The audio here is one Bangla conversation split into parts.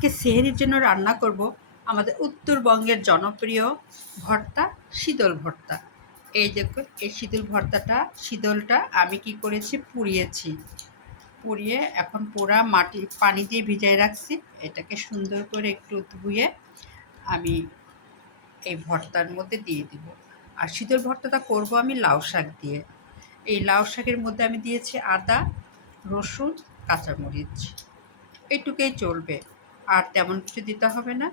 আজকে সেহরির জন্য রান্না করব আমাদের উত্তরবঙ্গের জনপ্রিয় ভর্তা, শীতল ভর্তা। এই দেখুন, এই শীতলটা আমি কি করেছি, পুড়িয়ে এখন পোড়া মাটি পানি দিয়ে ভিজায় রাখছি। এটাকে সুন্দর করে একটু ধুয়ে আমি এই ভর্তার মধ্যে দিয়ে দিব। আর শীতল ভর্তাটা করব আমি লাউ শাক দিয়ে। এই লাউ শাকের মধ্যে আমি দিয়েছি আদা, রসুন, কাঁচামরিচ, এইটুকুই চলবে, আর তেমন কিছু দিতে হবে না।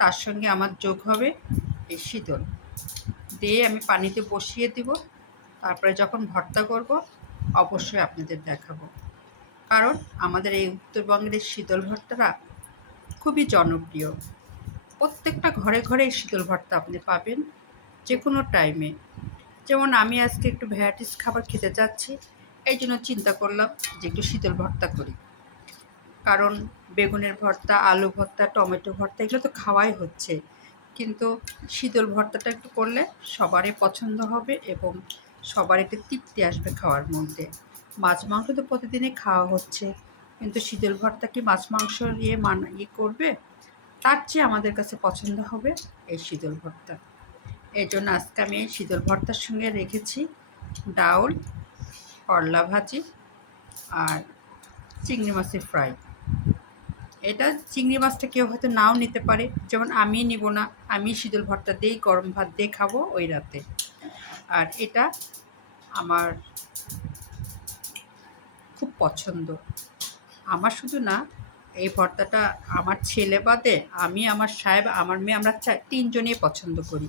তার সঙ্গে আমার যোগ হবে এই শীতল দিয়ে আমি পানিতে বসিয়ে দিব। তারপরে যখন ভর্তা করব অবশ্যই আপনাদের দেখাবো, কারণ আমাদের এই উত্তরবঙ্গের এই শীতল ভর্তাটা খুবই জনপ্রিয়। প্রত্যেকটা ঘরে ঘরে এই শীতল ভর্তা আপনি পাবেন যে কোনো টাইমে। যেমন আমি আজকে একটু ভ্যারাইটিস খাবার খেতে যাচ্ছি, এই জন্য চিন্তা করলাম যে একটু শীতল ভর্তা করি। কারণ বেগুনের ভর্তা, আলু ভর্তা, টমেটো ভর্তা এগুলো তো খাওয়াই হচ্ছে, কিন্তু শীতল ভর্তাটা একটু করলে সবারই পছন্দ হবে এবং সবার একটু তৃপ্তি আসবে খাওয়ার মধ্যে। মাছ মাংস তো প্রতিদিনই খাওয়া হচ্ছে, কিন্তু শীতল ভর্তা কি মাছ মাংস ইয়ে করবে? তার চেয়ে আমাদের কাছে পছন্দ হবে এই শীতল ভর্তা। এই জন্য আজকে আমি এই শীতল ভর্তার সঙ্গে রেখেছি ডাউল, করলা ভাজি আর চিংড়ি মাছের ফ্রাই। এটা চিংড়ি মাছটা কেউ হয়তো নাও নিতে পারে, যেমন আমি নিব না, আমি শীতল ভর্তা দিয়েই গরম ভাত দিয়ে খাবো ওই রাতে। আর এটা আমার খুব পছন্দ। আমার শুধু না, এই ভর্তাটা আমার ছেলে বাদে আমি, আমার সাহেব, আমার মেয়ে, আমরা তিনজনেই পছন্দ করি।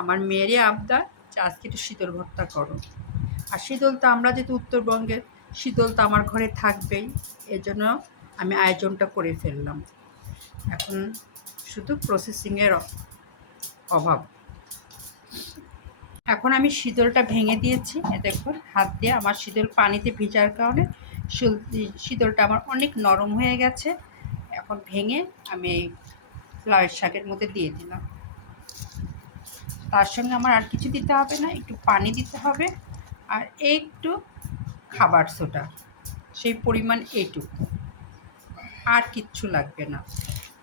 আমার মেয়েরই আবদার যে আজকে একটু শীতল ভর্তা করো। আর শীতল তো আমরা যেহেতু উত্তরবঙ্গের, শীতল তো আমার ঘরে থাকবেই, এজন্য আমি আয়োজনটা করে ফেললাম। এখন শুধু প্রসেসিংয়ের অভাব। এখন আমি শীতলটা ভেঙে দিয়েছি। দেখুন, হাত দিয়ে আমার শীতল পানিতে ভিজার কারণে শীতলটা আমার অনেক নরম হয়ে গেছে। এখন ভেঙে আমি এই লাউ শাকের মধ্যে দিয়ে দিলাম। তার সঙ্গে আমার আর কিছু দিতে হবে না, একটু পানি দিতে হবে আর একটু খাবার সোডা, সেই পরিমাণ এইটুকু, আর কিচ্ছু লাগবে না।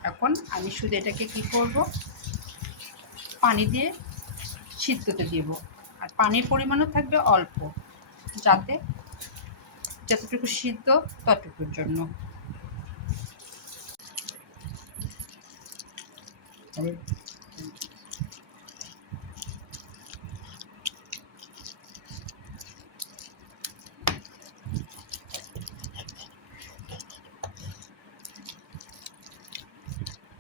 এখন আমি শুধু এটাকে কি করব, পানি দিয়ে সিদ্ধতে দেব। আর পানির পরিমাণও থাকবে অল্প, যাতে যতটুকু সিদ্ধ ততটুকুর জন্য।